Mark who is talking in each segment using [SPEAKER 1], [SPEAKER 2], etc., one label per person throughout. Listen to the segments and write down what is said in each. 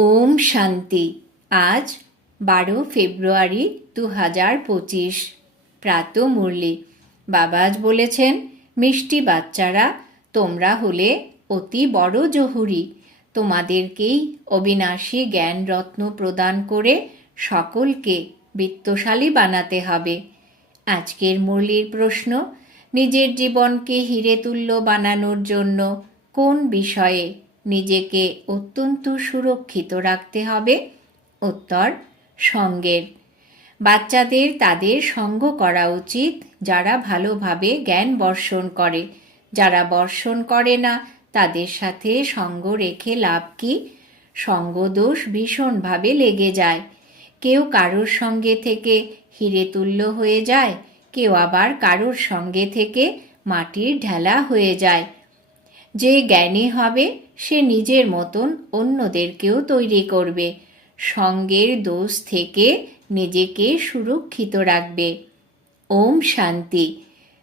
[SPEAKER 1] ওম শান্তি। আজ বারো ফেব্রুয়ারি দু হাজার পঁচিশ। প্রাত মুরলি। বাবাজ বলেছেন, মিষ্টি বাচ্চারা, তোমরা হলে অতি বড় জহুরি। তোমাদেরকেই অবিনাশী জ্ঞান রত্ন প্রদান করে সকলকে বিত্তশালী বানাতে হবে। আজকের মুরলির প্রশ্ন, নিজের জীবনকে হিরে তুল্য বানানোর জন্য কোন বিষয়ে নিজেকে অত্যন্ত সুরক্ষিত রাখতে হবে। উত্তর, সঙ্গের। বাচ্চাদের তাদের সঙ্গ করা উচিত। যারা ভালোভাবে জ্ঞান বর্ষণ করে। যারা বর্ষণ করে না, তাদের সাথে সঙ্গ রেখে লাভ কি? সঙ্গদোষ ভীষণভাবে লেগে যায়। কেউ কারোর সঙ্গে থেকে হিরে তুল্য হয়ে যায়। কেউ আবার কারোর সঙ্গে থেকে মাটির ঢেলা হয়ে যায়। যে জ্ঞানী হবে সে নিজের মতন অন্যদেরকেও তৈরি করবে। সঙ্গের দোষ থেকে নিজেকে সুরক্ষিত রাখবে। ওম শান্তি।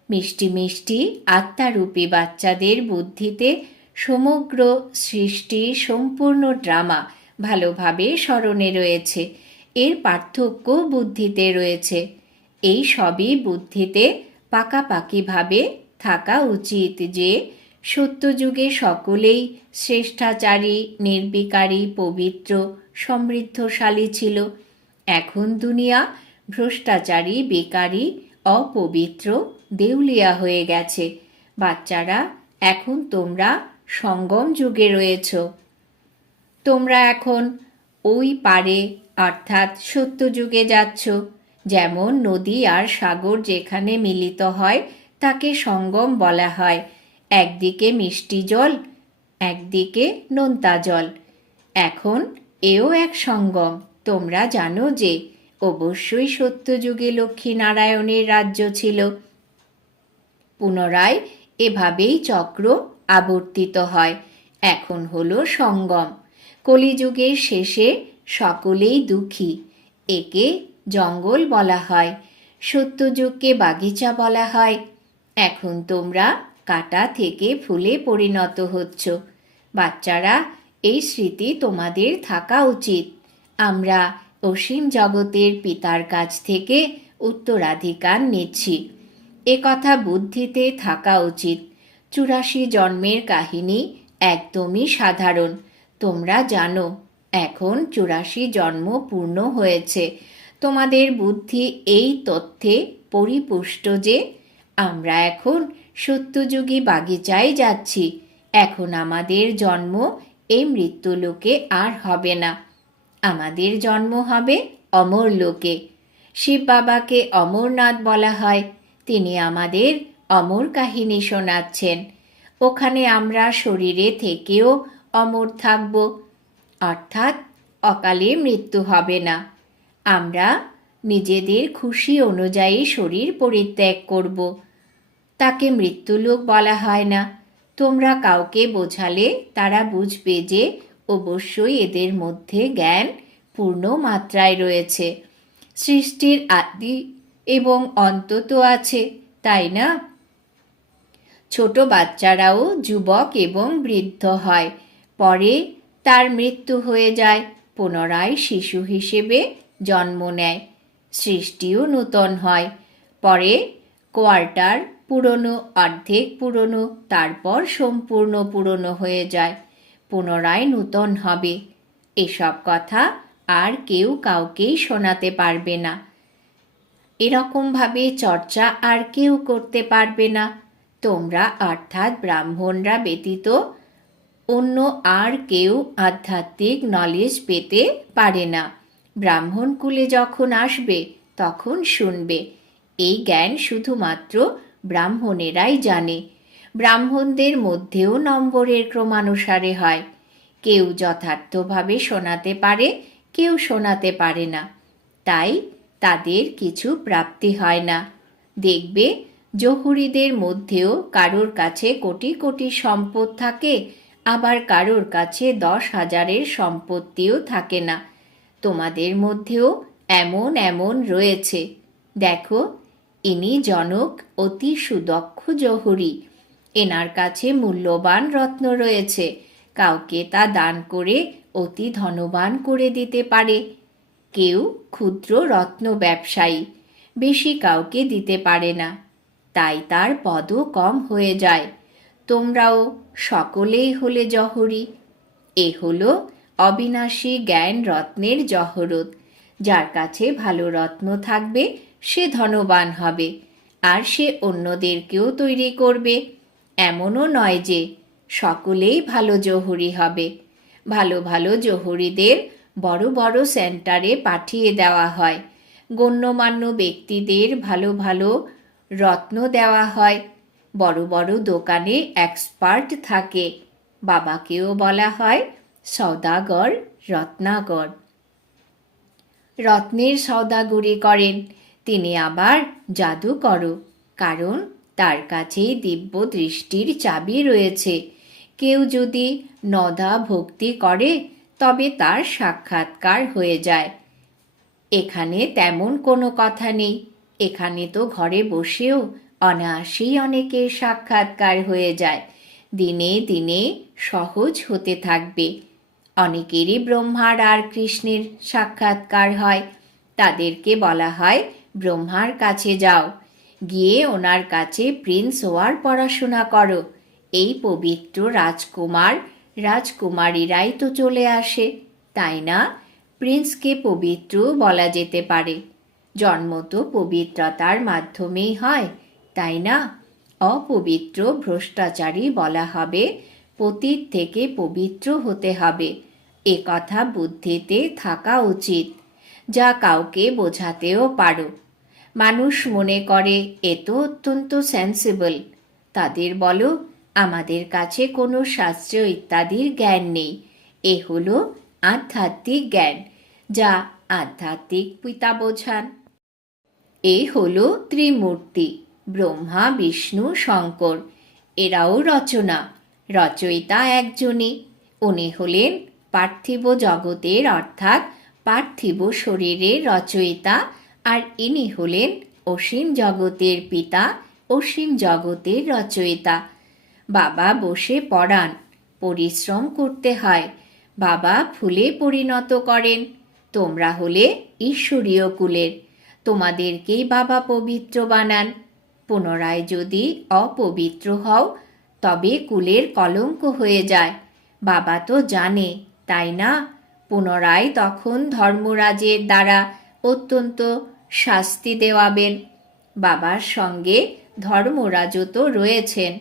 [SPEAKER 1] মিষ্টি মিষ্টি আত্মারূপী বাচ্চাদের বুদ্ধিতে সমগ্র সৃষ্টি সম্পূর্ণ ড্রামা ভালোভাবে স্মরণে রয়েছে। এর পার্থক্য বুদ্ধিতে রয়েছে। এই সবই বুদ্ধিতে পাকাপাকিভাবে থাকা উচিত যে সত্যযুগে সকলেই শ্রেষ্ঠাচারী, নির্বিকারী, পবিত্র, সমৃদ্ধশালী ছিল। এখন দুনিয়া ভ্রষ্টাচারী, বেকারী, অপবিত্র, দেউলিয়া হয়ে গেছে। বাচ্চারা, এখন তোমরা সঙ্গম যুগে রয়েছ। তোমরা এখন ওই পারে, অর্থাৎ সত্যযুগে যাচ্ছ। যেমন নদী আর সাগর যেখানে মিলিত হয়, তাকে সঙ্গম বলা হয়। একদিকে মিষ্টি জল, একদিকে নোনতা জল। এখন এও এক সঙ্গম। তোমরা জানো যে অবশ্যই সত্যযুগে লক্ষ্মী নারায়ণের রাজ্য ছিল। পুনরায় এভাবেই চক্র আবর্তিত হয়। এখন হলো সঙ্গম। কলিযুগের শেষে সকলেই দুঃখী। একে জঙ্গল বলা হয়, সত্যযুগকে বাগিচা বলা হয়। এখন তোমরা কাটা থেকে ফুলে পরিণত হচ্ছ। বাচ্চারা, এই স্মৃতি তোমাদের থাকা উচিত। আমরা অসীম জগতের পিতার কাছ থেকে উত্তরাধিকার নিচ্ছি। এ কথা বুদ্ধিতে থাকা উচিত। চুরাশি জন্মের কাহিনী একদমই সাধারণ। তোমরা জানো, এখন চুরাশি জন্ম পূর্ণ হয়েছে। তোমাদের বুদ্ধি এই তথ্যে পরিপুষ্ট যে, আমরা এখন সত্যযুগী বাগিচায় যাচ্ছি। এখন আমাদের জন্ম এই মৃত্যুলোকে আর হবে না। আমাদের জন্ম হবে অমর লোকে। শিব বাবাকে অমরনাথ বলা হয়। তিনি আমাদের অমর কাহিনী শোনাচ্ছেন। ওখানে আমরা শরীরে থেকেও অমর থাকব। অর্থাৎ অকালে মৃত্যু হবে না। আমরা নিজেদের খুশি অনুযায়ী শরীর পরিত্যাগ করব। তাকে মৃত্যুলোক বলা হয় না। তোমরা কাউকে বোঝালে তারা বুঝবে যে অবশ্যই এদের মধ্যে জ্ঞান পূর্ণ মাত্রায় রয়েছে। সৃষ্টির আদি এবং অন্তত আছে, তাই না? ছোট বাচ্চারাও যুবক এবং বৃদ্ধ হয়। পরে তার মৃত্যু হয়ে যায়, পুনরায় শিশু হিসেবে জন্ম নেয়। সৃষ্টিও নূতন হয়। পরে কোয়ার্টার পুরনো, অর্ধেক পুরনো, তারপর সম্পূর্ণ পুরনো হয়ে যায়। পুনরায় নূতন হবে। এসব কথা আর কেউ কাউকেই শোনাতে পারবে না। এরকমভাবে চর্চা আর কেউ করতে পারবে না। তোমরা, অর্থাৎ ব্রাহ্মণরা ব্যতীত অন্য আর কেউ আধ্যাত্মিক নলেজ পেতে পারে না। ব্রাহ্মণ কুলে যখন আসবে, তখন শুনবে। এই জ্ঞান শুধুমাত্র ব্রাহ্মণেরাই জানে। ব্রাহ্মণদের মধ্যেও নম্বরের ক্রমানুসারে হয়। কেউ যথার্থভাবে শোনাতে পারে, কেউ শোনাতে পারে না। তাই তাদের কিছু প্রাপ্তি হয় না। দেখবে, জহুরিদের মধ্যেও কারোর কাছে কোটি কোটি সম্পদ থাকে, আবার কারোর কাছে দশ হাজারের সম্পত্তিও থাকে না। তোমাদের মধ্যেও এমন এমন রয়েছে। দেখো ইনি জনক, অতি সুদক্ষ জহুরি। এনার কাছে মূল্যবান রত্ন রয়েছে। কাউকে তা দান করে অতি ধনবান করে দিতে পারে। কেউ ক্ষুদ্র রত্ন ব্যবসায়ী, বেশি কাউকে দিতে পারে না। তাই তার পদও কম হয়ে যায়। তোমরাও সকলেই হলে জহরি। এ হলো অবিনাশী জ্ঞান রত্নের জহরত। যার কাছে ভালো রত্ন থাকবে, সে ধনবান হবে, আর সে অন্যদেরকেও তৈরি করবে। এমনও নয় যে, সকলেই ভালো জহুরি হবে। ভালো ভালো জহুরিদের বড় বড় সেন্টারে পাঠিয়ে দেওয়া হয়। গণ্যমান্য ব্যক্তিদের ভালো ভালো রত্ন দেওয়া হয়। বড় বড় দোকানে এক্সপার্ট থাকে। বাবাকেও বলা হয় সৌদাগর রত্নাগর। রত্নের সৌদাগরি করেন। তিনি আবার জাদু করো, কারণ তার কাছেই দিব্য দৃষ্টির চাবি রয়েছে। কেউ যদি নদা ভক্তি করে, তবে তার সাক্ষাৎকার হয়ে যায়। এখানে তেমন কোনো কথা নেই। এখানে তো ঘরে বসেও অনায়াসেই অনেকের সাক্ষাৎকার হয়ে যায়। দিনে দিনে সহজ হতে থাকবে। অনেকেরই ব্রহ্মার আর কৃষ্ণের সাক্ষাৎকার হয়। তাদেরকে বলা হয়, ব্রহ্মার কাছে যাও। গিয়ে ওনার কাছে প্রিন্স হওয়ার পড়াশোনা করো। এই পবিত্র রাজকুমার, রাজকুমারীরাই তো চলে আসে। তাই না? প্রিন্সকে পবিত্র বলা যেতে পারে। জন্ম তো পবিত্রতার মাধ্যমেই হয়, তাই না? অপবিত্র ভ্রষ্টাচারী বলা হবে পতীত থেকে পবিত্র হতে হবে। এ কথা বুদ্ধিতে থাকা উচিত, যা কাউকে বোঝাতেও পারো। মানুষ মনে করে, এ তো অত্যন্ত সেন্সিবল তাদের বলো, আমাদের কাছে কোনো শাস্ত্র ইত্যাদির জ্ঞান নেই। এ হলো আধ্যাত্মিক জ্ঞান, যা আধ্যাত্মিক পিতা বোঝান। এ হলো ত্রিমূর্তি, ব্রহ্মা, বিষ্ণু, শঙ্কর। এরাও রচনা। রচয়িতা একজনই। উনি হলেন পার্থিব জগতের, অর্থাৎ পার্থিব শরীরের রচয়িতা, আর ইনি হলেন অসীম জগতের পিতা, অসীম জগতের রচয়িতা। বাবা বসে পড়ান, পরিশ্রম করতে হয়, বাবা ফুলে পরিণত করেন। তোমরা হলে ঈশ্বরীয় কুলের, তোমাদেরকেই বাবা পবিত্র বানান। পুনরায় যদি অপবিত্র হও তবে কুলের কলঙ্ক হয়ে যায়। বাবা তো জানে, তাই না? পুনরায় তখন ধর্মরাজের দ্বারা অত্যন্ত শাস্তি দেওয়াবেন। বাবার সঙ্গে ধর্মরাজও তো রয়েছেন।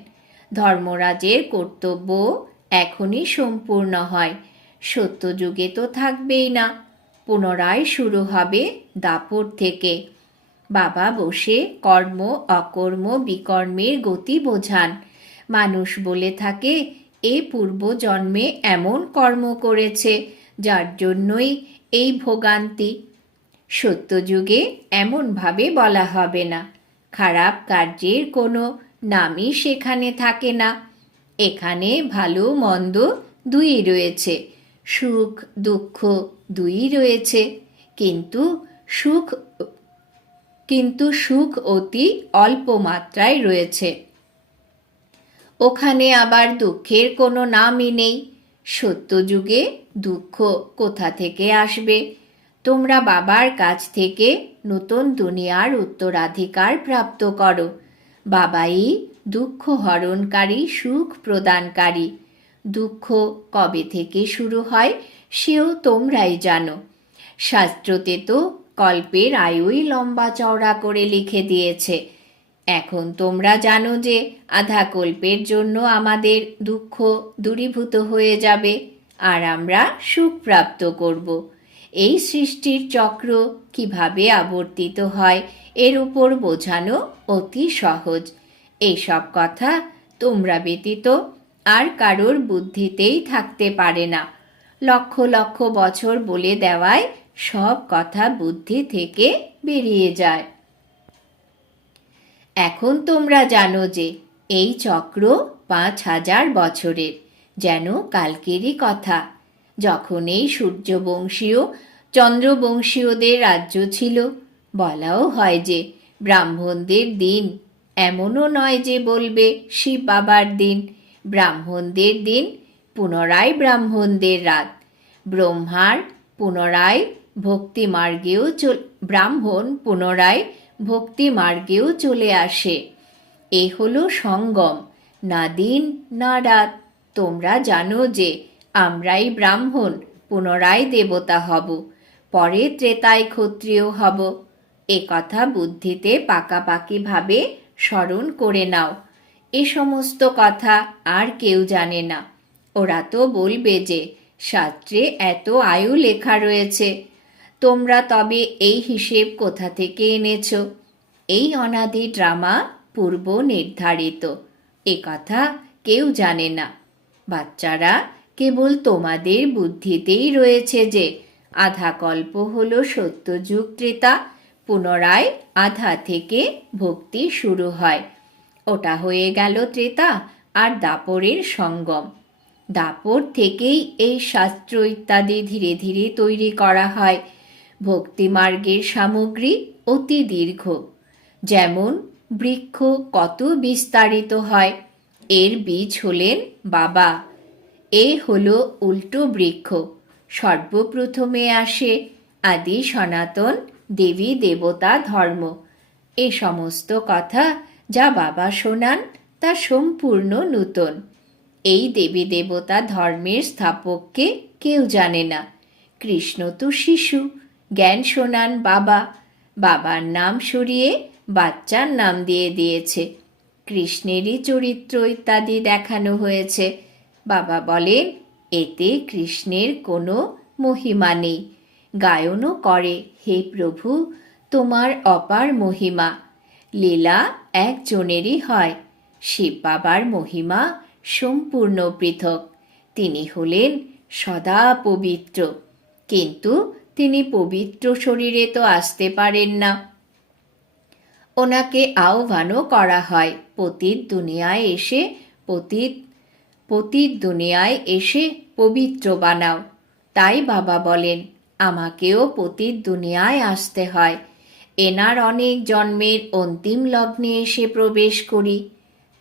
[SPEAKER 1] ধর্মরাজের কর্তব্য এখনই সম্পূর্ণ হয়। সত্যযুগে তো থাকবেই না। পুনরায় শুরু হবে দাপর থেকে। বাবা বসে কর্ম অকর্ম বিকর্মের গতি বোঝান। মানুষ বলে থাকে, এ পূর্ব জন্মে এমন কর্ম করেছে, যার জন্যই এই ভোগান্তি। সত্যযুগে এমনভাবে বলা হবে না। খারাপ কার্যের কোনো নামই সেখানে থাকে না। এখানে ভালো মন্দ দুই রয়েছে, সুখ দুঃখ দুই রয়েছে। কিন্তু সুখ কিন্তু সুখ অতি অল্প মাত্রায় রয়েছে। ওখানে আবার দুঃখের কোনো নামই নেই। সত্যযুগে দুঃখ কোথা থেকে আসবে? তোমরা বাবার কাছ থেকে নতুন দুনিয়ার উত্তরাধিকার প্রাপ্ত করো। বাবাই দুঃখ হরণকারী, সুখ প্রদানকারী। দুঃখ কবে থেকে শুরু হয় সেও তোমরাই জানো। শাস্ত্রতে তো কল্পের আয়ুই লম্বা চওড়া করে লিখে দিয়েছে। এখন তোমরা জানো যে আধা কল্পের জন্য আমাদের দুঃখ দূরীভূত হয়ে যাবে, আর আমরা সুখ প্রাপ্ত করব। এই সৃষ্টির চক্র কীভাবে আবর্তিত হয়, এর উপর বোঝানো অতি সহজ। এইসব কথা তোমরা ব্যতীত আর কারোর বুদ্ধিতেই থাকতে পারে না। লক্ষ লক্ষ বছর বলে দেওয়ায় সব কথা বুদ্ধি থেকে বেরিয়ে যায়। এখন তোমরা জানো যে এই চক্র পাঁচ হাজার বছরের, যেন কালকেরই কথা। যখন এই সূর্যবংশীয়, চন্দ্রবংশীয়দের রাজ্য ছিল, বলাও হয় যে ব্রাহ্মণদের দিন, এমনও নয় যে বলবে শিব বাবার দিন। ব্রাহ্মণদের দিন পুনরায় ব্রাহ্মণদের রাত। ব্রহ্মার পুনরায় ভক্তিমার্গেও চল, ব্রাহ্মণ পুনরায় ভক্তি মার্গেও চলে আসে। এ হলো সঙ্গম। না দিন, না রাত। তোমরা জানো যে, আমরাই ব্রাহ্মণ, পুনরায় দেবতা হব। পরে ত্রেতায় ক্ষত্রিয় হব। এ কথা বুদ্ধিতে পাকাপাকিভাবে স্মরণ করে নাও। এ সমস্ত কথা আর কেউ জানে না। ওরা তো বলবে যে, শাস্ত্রে এত আয়ু লেখা রয়েছে। তোমরা তবে এই হিসেব কোথা থেকে এনেছো? এই অনাদি ড্রামা পূর্ব নির্ধারিত। এ কথা কেউ জানে না। বাচ্চারা কেবল তোমাদের বুদ্ধিতেই রয়েছে যে, আধা কল্প হল সত্যযুগ ত্রেতা পুনরায় আধা থেকে ভক্তি শুরু হয়। ওটা হয়ে গেল ত্রেতা আর দাপরের সঙ্গম। দাপর থেকেই এই শাস্ত্র ইত্যাদি ধীরে ধীরে তৈরি করা হয়। ভক্তিমার্গের সামগ্রী অতি দীর্ঘ। যেমন বৃক্ষ কত বিস্তারিত হয়, এর বীজ হলেন বাবা। এ হল উল্টো বৃক্ষ। সর্বপ্রথমে আসে আদি সনাতন দেবী দেবতা ধর্ম। এ সমস্ত কথা যা বাবা শোনান তা সম্পূর্ণ নূতন। এই দেবী দেবতা ধর্মের স্থাপককে কেউ জানে না। কৃষ্ণ তো শিশু জ্ঞান শোনান বাবা। বাবার নাম সরিয়ে বাচ্চার নাম দিয়ে দিয়েছে। কৃষ্ণেরই চরিত্র ইত্যাদি দেখানো হয়েছে। বাবা বলেন, এতে কৃষ্ণের কোনো মহিমা নেই। গায়নও করে, হে প্রভু, তোমার অপার মহিমা। লীলা একজনেরই হয়। শিব বাবার মহিমা সম্পূর্ণ পৃথক। তিনি হলেন সদা পবিত্র। কিন্তু তিনি পবিত্র শরীরে তো আসতে পারেন না। ওনাকে আহ্বানও করা হয়, পতিত দুনিয়ায় এসে পতিত পতিত দুনিয়ায় এসে পবিত্র বানাও। তাই বাবা বলেন, আমাকেও পতিত দুনিয়ায় আসতে হয়। এনার অনেক জন্মের অন্তিম লগ্নে এসে প্রবেশ করি।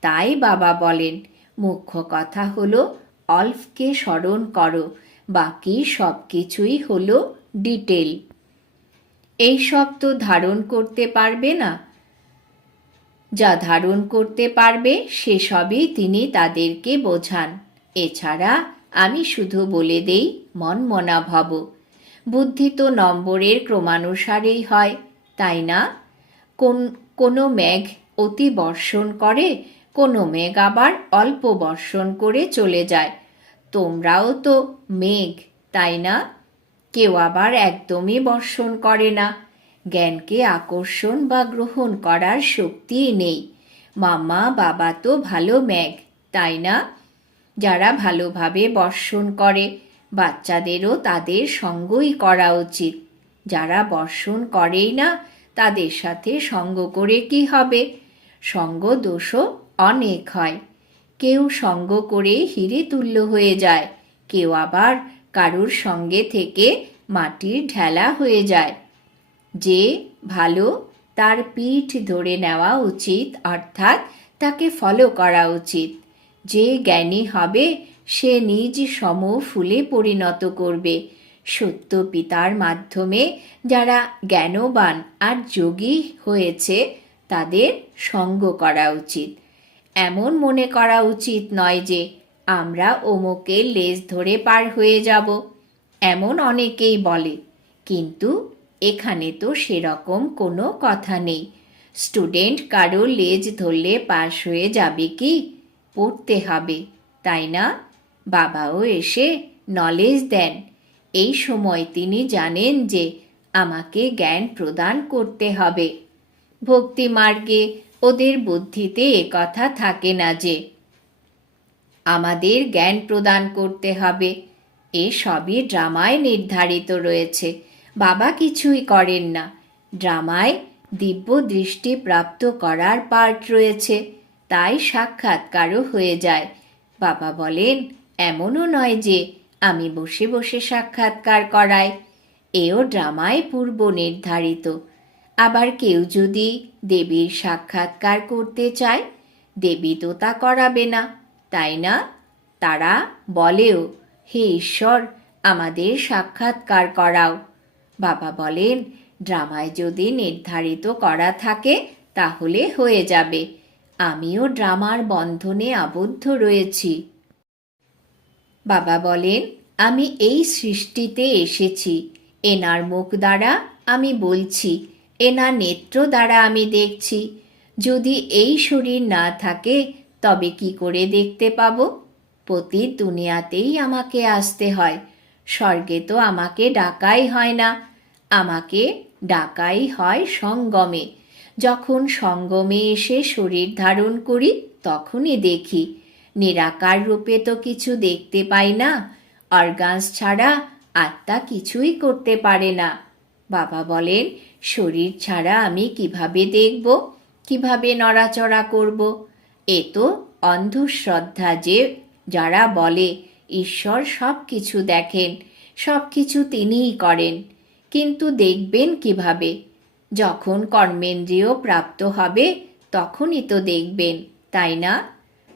[SPEAKER 1] তাই বাবা বলেন, মুখ্য কথা হলো, অল্পকে স্মরণ করো, বাকি সব কিছুই হলো ডিটেল। এই সব তো ধারণ করতে পারবে না। যা ধারণ করতে পারবে সেসবই তিনি তাদেরকে বোঝান। এছাড়া আমি শুধু বলে দেই মন মনা ভব। বুদ্ধি তো নম্বরের ক্রমানুসারেই হয়, তাই না? কোন, কোনো মেঘ অতি বর্ষণ করে, কোনো মেঘ আবার অল্প বর্ষণ করে চলে যায়। তোমরাও তো মেঘ, তাই না? কেউ আবার একদমই বর্ষণ করে না। জ্ঞানকে আকর্ষণ বা গ্রহণ করার শক্তিই নেই। মামা, বাবা তো ভালো ম্যাগ তাই না? যারা ভালোভাবে বর্ষণ করে, বাচ্চাদেরও তাদের সঙ্গই করা উচিত। যারা বর্ষণ করেই না, তাদের সাথে সঙ্গ করে কি হবে? সঙ্গ দোষও অনেক হয়। কেউ সঙ্গ করে হিরে তুল্য হয়ে যায়। কেউ আবার কারুর সঙ্গে থেকে মাটির ঢেলা হয়ে যায়। যে ভালো তার পিঠ ধরে নেওয়া উচিত, অর্থাৎ তাকে ফলো করা উচিত। যে জ্ঞানী হবে, সে নিজ সম ফুলে পরিণত করবে। সত্য পিতার মাধ্যমে যারা জ্ঞানবান আর যোগী হয়েছে, তাদের সঙ্গ করা উচিত। এমন মনে করা উচিত নয় যে আমরা অমুকের লেজ ধরে পার হয়ে যাব। এমন অনেকেই বলে, কিন্তু এখানে তো সেরকম কোনো কথা নেই। স্টুডেন্ট কারও লেজ ধরলে পাশ হয়ে যাবে কি? পড়তে হবে, তাই না? বাবাও এসে নলেজ দেন। এই সময় তিনি জানেন যে আমাকে জ্ঞান প্রদান করতে হবে। ভক্তি মার্গে ওদের বুদ্ধিতে কথা থাকে না যে আমাদের জ্ঞান প্রদান করতে হবে। এ সবই ড্রামায় নির্ধারিত রয়েছে। বাবা কিছুই করেন না। ড্রামায় দিব্য দৃষ্টি প্রাপ্ত করার পার্ট রয়েছে। তাই সাক্ষাৎকারও হয়ে যায়। বাবা বলেন, এমনও নয় যে আমি বসে বসে সাক্ষাৎকার করাই। এও ড্রামায় পূর্ব নির্ধারিত। আবার কেউ যদি দেবীর সাক্ষাৎকার করতে চায়, দেবী তো তা করাবে না। তাই না? তারা বলেও, হে ঈশ্বর, আমাদের সাক্ষাৎকার করাও। বাবা বলেন, ড্রামায় যদি নির্ধারিত করা থাকে, তাহলে হয়ে যাবে। আমিও ড্রামার বন্ধনে আবদ্ধ রয়েছি। বাবা বলেন, আমি এই সৃষ্টিতে এসেছি। এনার মুখ দ্বারা আমি বলছি, এনার নেত্র দ্বারা আমি দেখছি। যদি এই শরীর না থাকে তবে কি করে দেখতে পাব? প্রতি দুনিয়াতেই আমাকে আসতে হয়। স্বর্গে তো আমাকে ডাকাই হয় না। আমাকে ডাকাই হয় সঙ্গমে। যখন সঙ্গমে এসে শরীর ধারণ করি, তখনই দেখি। নিরাকার রূপে তো কিছু দেখতে পাই না। অর্গানস ছাড়া আত্মা কিছুই করতে পারে না। বাবা বলেন, শরীর ছাড়া আমি কীভাবে দেখব? কীভাবে নড়াচড়া করব? এ তো অন্ধশ্রদ্ধা যে যারা বলে, ঈশ্বর সব কিছু দেখেন সব কিছু তিনিই করেন। কিন্তু দেখবেন কীভাবে? যখন কর্মেন্দ্রিয় প্রাপ্ত হবে, তখনই তো দেখবেন, তাই না?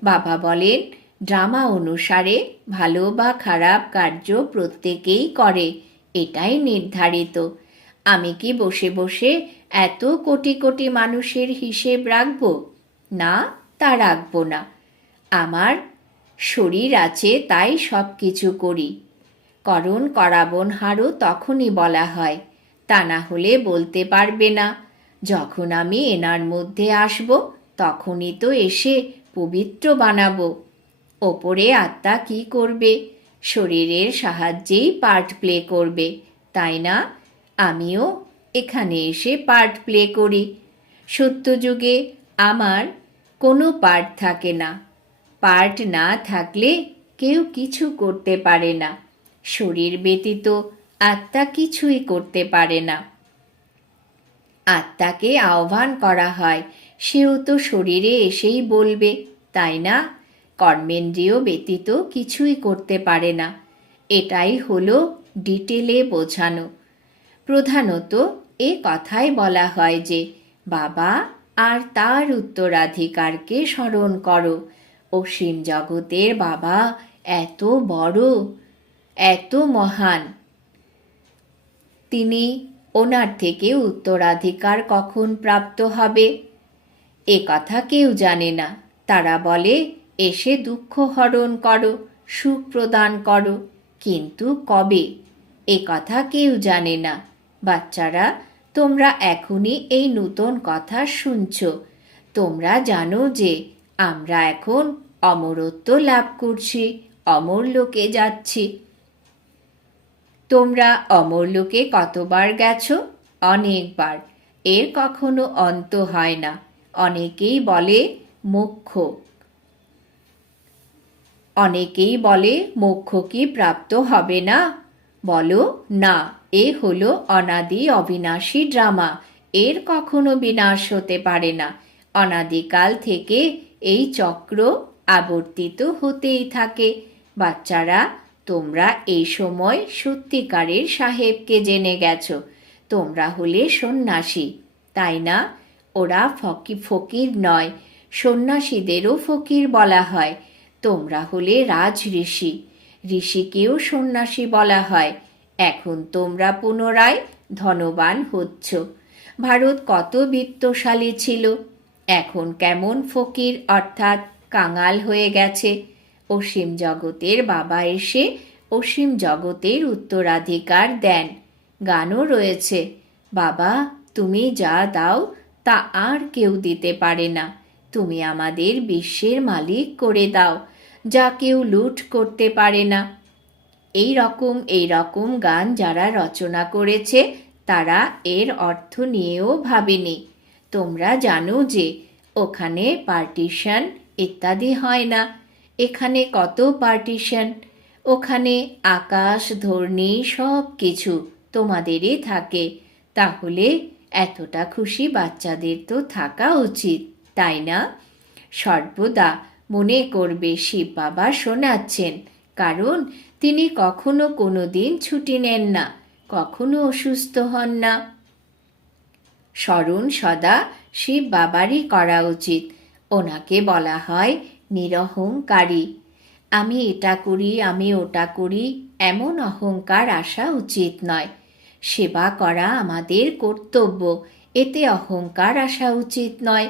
[SPEAKER 1] বাবা বলেন, ড্রামা অনুসারে ভালো বা খারাপ কার্য প্রত্যেকেই করে, এটাই নির্ধারিত। আমি কি বসে বসে এত কোটি কোটি মানুষের হিসেব রাখব? না। তা রাখব না। আমার শরীর আছে, তাই সব কিছু করি। করণ করাবন হারও তখনই বলা হয়। তা না হলে বলতে পারবে না। যখন আমি এনার মধ্যে আসব, তখনই তো এসে পবিত্র বানাবো। ওপরে আত্মা কি করবে? শরীরের সাহায্যেই পার্ট প্লে করবে। তাই না? আমিও এখানে এসে পার্ট প্লে করি। সত্যযুগে আমার কোনো পার্ট থাকে না। পার্ট না থাকলে কেউ কিছু করতে পারে না। শরীর ব্যতীত আত্মা কিছুই করতে পারে না। আত্মাকে আহ্বান করা হয়, সেও তো শরীরে এসেই বলবে, তাই না? কর্মেন্দ্রীয় ব্যতীত কিছুই করতে পারে না। এটাই হলো ডিটেলে বোঝানো। প্রধানত এ কথাই বলা হয় যে, বাবা আর তার উত্তরাধিকারকে স্মরণ করো। অসীম জগতের বাবা এত বড়, এত মহান। তিনি ওনার থেকে উত্তরাধিকার কখন প্রাপ্ত হবে? এ কথা কেউ জানে না। তারা বলে, এসে দুঃখ হরণ করো, সুখ প্রদান করো। কিন্তু কবে? এ কথা কেউ জানে না। বাচ্চারা তোমরা এখনই এই নূতন কথা শুনছ। তোমরা জানো যে আমরা এখন অমরত্ব লাভ করছি, অমর লোকে যাচ্ছি। তোমরা অমর লোকে কতবার গেছো? অনেকবার। এর কখনো অন্ত হয় না। অনেকেই বলে মোক্ষ। অনেকেই বলে মোক্ষ কি প্রাপ্ত হবে না। বলো না। এ হলো অনাদি অবিনাশী ড্রামা। এর কখনো বিনাশ হতে পারে না। অনাদিকাল থেকে এই চক্র আবর্তিত হতেই থাকে। বাচ্চারা, তোমরা এই সময় সত্যিকারের সাহেবকে জেনে গেছ। তোমরা হলে সন্ন্যাসী। তাই না? ওরা ফকি, ফকির নয়। সন্ন্যাসীদেরও ফকির বলা হয়। তোমরা হলে রাজ ঋষি ঋষিকেও সন্ন্যাসী বলা হয়। এখন তোমরা পুনরায় ধনবান হচ্ছ। ভারত কত বিত্তশালী ছিল। এখন কেমন ফকির, অর্থাৎ কাঙাল হয়ে গেছে। অসীম জগতের বাবা এসে অসীম জগতের উত্তরাধিকার দেন। গানও রয়েছে, বাবা, তুমি যা দাও, তা আর কেউ দিতে পারে না। তুমি আমাদের বিশ্বের মালিক করে দাও। যা কেউ লুট করতে পারে না। এই রকম এই রকম গান যারা রচনা করেছে, তারা এর অর্থ নিয়েও ভাবেনি। তোমরা জানো যে ওখানে পার্টিশন ইত্যাদি হয় না। এখানে কত পার্টিশন? ওখানে আকাশ, ধর্ণী সব কিছু তোমাদেরই থাকে। তাহলে এতটা খুশি বাচ্চাদের তো থাকা উচিত, তাই না? সর্বদা মনে করবে শিব বাবা শোনাচ্ছেন। কারণ তিনি কখনো কোনো দিন ছুটি নেন না, কখনো অসুস্থ হন না। স্মরণ সদা শিব বাবারই করা উচিত। ওনাকে বলা হয় নিরহংকারী। আমি এটা করি, আমি ওটা করি, এমন অহংকার আসা উচিত নয়। সেবা করা আমাদের কর্তব্য, এতে অহংকার আসা উচিত নয়।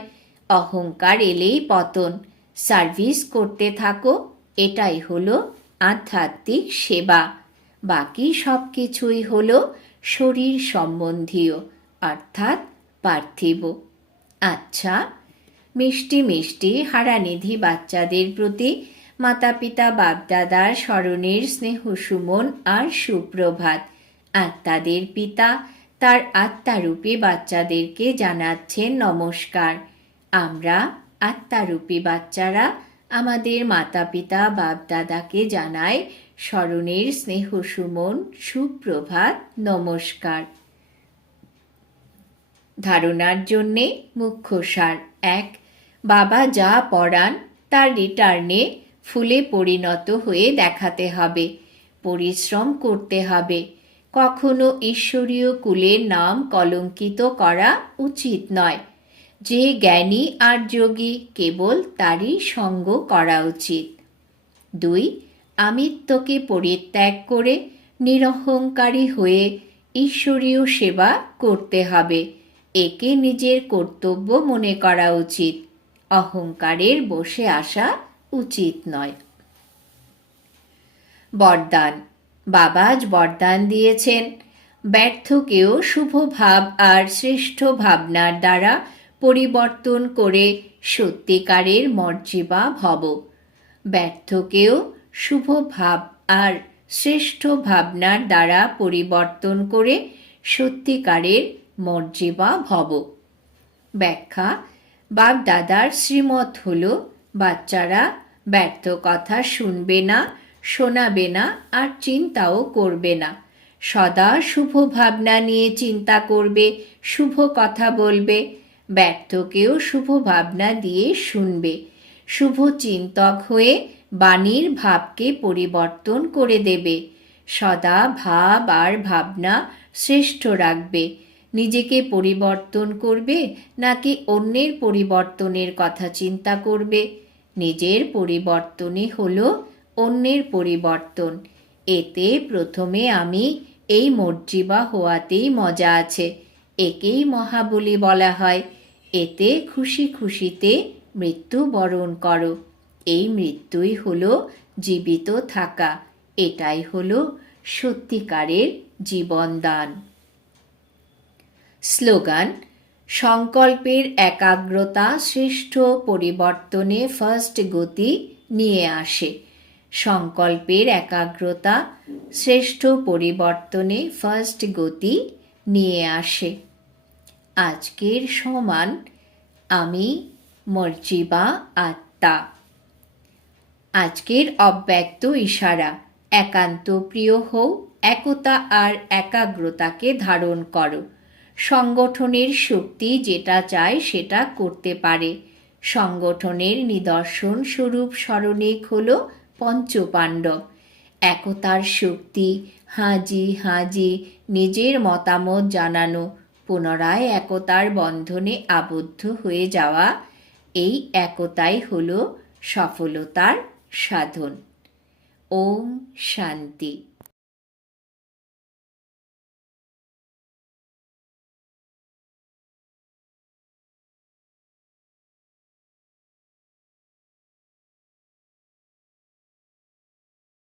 [SPEAKER 1] অহংকার এলেই পতন। সার্ভিস করতে থাকো, এটাই হলো আধ্যাত্মিক সেবা। বাকি সব কিছুই হল শরীর সম্বন্ধীয়, অর্থাৎ পার্থিব। আচ্ছা মিষ্টি মিষ্টি হারানিধি বাচ্চাদের প্রতি মাতা পিতা বাপদাদার স্মরণের স্নেহ সুমন আর সুপ্রভাত। আত্মাদের পিতা তার আত্মারূপী বাচ্চাদেরকে জানাচ্ছেন নমস্কার। আমরা আত্মারূপী বাচ্চারা আমাদের মাতা পিতা বাপদাদাকে জানাই স্মরণের স্নেহ সুমন, সুপ্রভাত, নমস্কার। ধারণার জন্যে মুখ্য সার এক, বাবা যা পড়ান তার রিটার্নে ফুলে পরিণত হয়ে দেখাতে হবে, পরিশ্রম করতে হবে। কখনো ঈশ্বরীয় কুলের নাম কলঙ্কিত করা উচিত নয়। যে জ্ঞানী আর যোগী কেবল তারই সঙ্গ করা উচিত। দুই, আমিত্বকে পরিত্যাগ করে নিরহংকারী হয়ে ঈশ্বরীয় সেবা করতে হবে। একে নিজের কর্তব্য মনে করা উচিত। অহংকারের বসে আসা উচিত নয়। বরদান। বাবাজ বরদান দিয়েছেন। ব্যর্থকেও শুভ ভাব আর শ্রেষ্ঠ ভাবনার দ্বারা পরিবর্তন করে সত্যিকারের মর্যাদা ভব। ব্যর্থকেও শুভ ভাব আর শ্রেষ্ঠ ভাবনার দ্বারা পরিবর্তন করে সত্যিকারের মর্যাদা ভব। ব্যাখ্যা, বাপদাদার শ্রীমত হল, বাচ্চারা ব্যর্থ কথা শুনবে না, শোনাবে না আর চিন্তাও করবে না। সদা শুভ ভাবনা নিয়ে চিন্তা করবে, শুভ কথা বলবে ব্যর্থকেও শুভ ভাবনা দিয়ে শুনবে। শুভ চিন্তক হয়ে বাণীর ভাবকে পরিবর্তন করে দেবে। সদা ভাব আর ভাবনা শ্রেষ্ঠ রাখবে। নিজেকে পরিবর্তন করবে নাকি অন্যের পরিবর্তনের কথা চিন্তা করবে? নিজের পরিবর্তনই হলো অন্যের পরিবর্তন। এতে প্রথমে আমি এই মর্জিবা হওয়াতেই মজা আছে। একেই মহাবলী বলা হয়। এতে খুশি খুশিতে মৃত্যু বরণ করো। এই মৃত্যুই হলো জীবিত থাকা। এটাই হলো সত্যিকারের জীবনদান। স্লোগান, সংকল্পের একাগ্রতা শ্রেষ্ঠ পরিবর্তনে ফার্স্ট গতি নিয়ে আসে। সংকল্পের একাগ্রতা শ্রেষ্ঠ পরিবর্তনে ফার্স্ট গতি নিয়ে আসে। আজকের সমান আমি মর্জিবা আত্মা। আজকের অব্যক্ত ইশারা, একান্ত প্রিয় হও, একতা আর একাগ্রতাকে ধারণ করো। সংগঠনের শক্তি যেটা চায় সেটা করতে পারে। সংগঠনের নিদর্শন স্বরূপ স্মরণিক হল পঞ্চপাণ্ডব। একতার শক্তি হাজি হাজি, নিজের মতামত জানানো। পুনরায় একতার বন্ধনে আবদ্ধ হয়ে যাওয়া এই একতাই হল সফলতার সাধন। ওম শান্তি।